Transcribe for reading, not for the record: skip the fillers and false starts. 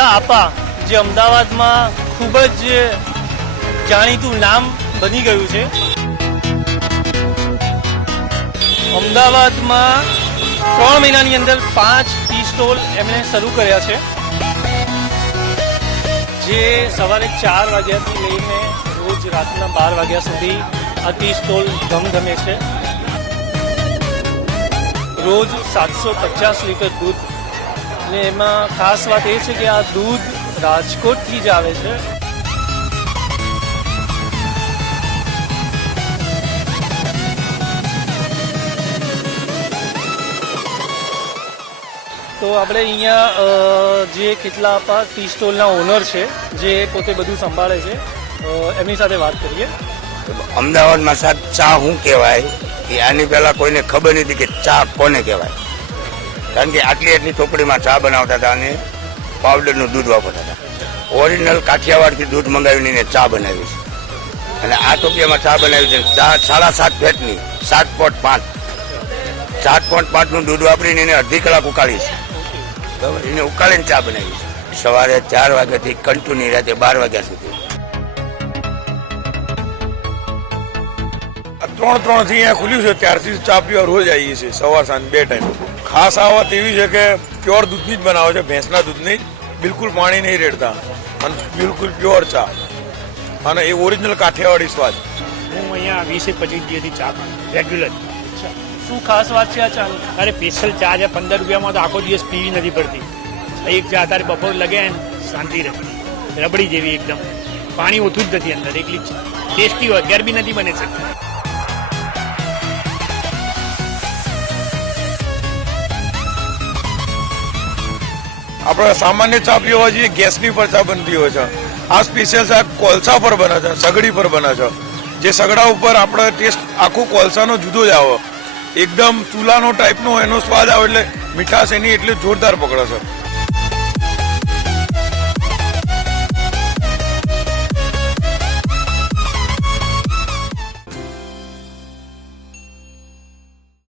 થેપલા આપા જે અમદાવાદમાં ખૂબ જ જાણીતું નામ બની ગયું છે. અમદાવાદમાં 3 મહિનાની અંદર 5 ટી સ્ટોલ એમણે શરૂ કર્યા છે, જે સવારે 4 વાગ્યાથી લઈને રોજ રાતના 12 વાગ્યા સુધી આ ટી સ્ટોલ ધમધમે છે. રોજ 750 લીટર દૂધ, અને એમાં ખાસ વાત એ છે કે આ દૂધ રાજકોટથી જ આવે છે. તો આપણે અહીંયા જે કેટલા આપા ટી સ્ટોલના ઓનર છે, જે પોતે બધું સંભાળે છે, એમની સાથે વાત કરીએ. અમદાવાદમાં સાહેબ ચા શું કહેવાય એ આની પહેલાં કોઈને ખબર નથી કે ચા કોને કહેવાય, કારણ કે આટલી ચોપડીમાં ચા બનાવતા હતા અને પાવડરનું દૂધ વાપરતા હતા. ઓરિજિનલ કાઠિયાવાડથી દૂધ મંગાવીને ચા બનાવી છે, અને આ ટોપિયામાં ચા બનાવી છે. ચા 7.5 ફેટની 7.5 7.5નું દૂધ વાપરીને એને અડધી કલાક ઉકાળી છે. બરાબર, એને ઉકાળીને ચા બનાવી છે. સવારે 4 વાગ્યાથી કન્ટિન્યુ રાતે 12 વાગ્યા સુધી. 3 થી અહીંયા ખુલ્યું છે, ત્યારથી ચા પીવા રોજ આવીએ છીએ, સવાર સાંજ 2 ટાઈમ. ખાસ આ વાત એવી છે કે પ્યોર દૂધની જ બનાવે છે, ભેંસના દૂધની જ, બિલકુલ પાણી નહીં રેડતા, અને બિલકુલ પ્યોર ચા, અને એ ઓરિજિનલ કાઠિયાવાડી સ્વાદ. હું અહીંયા 20-25 દિવસથી ચા રેગ્યુલર. શું ખાસ વાત છે આ ચાની? અરે સ્પેશિયલ ચા છે, 15 રૂપિયામાં તો આખો દિવસ પીવી નથી પડતી. એક ચા તારે બપોર લગે ને શાંતિ રહે, રબડી જેવી એકદમ, પાણી ઓછું જ નથી અંદર, એટલી જ ટેસ્ટી હોય, ઘેર બી નથી બને શકતી. આપણે સામાન્ય ચા પીવા જઈએ, ગેસની પર ચા બનતી હોય છે. આ સ્પેશિયલ ચા કોલસા પર બને છે, સગડી પર બને છે, જે સગડા ઉપર આપણે ટેસ્ટ આખું કોલસાનો જુદો જ આવે, એકદમ ચૂલાનો ટાઈપનો એનો સ્વાદ આવે, એટલે મીઠાશ એની એટલે જોરદાર પકડે છે.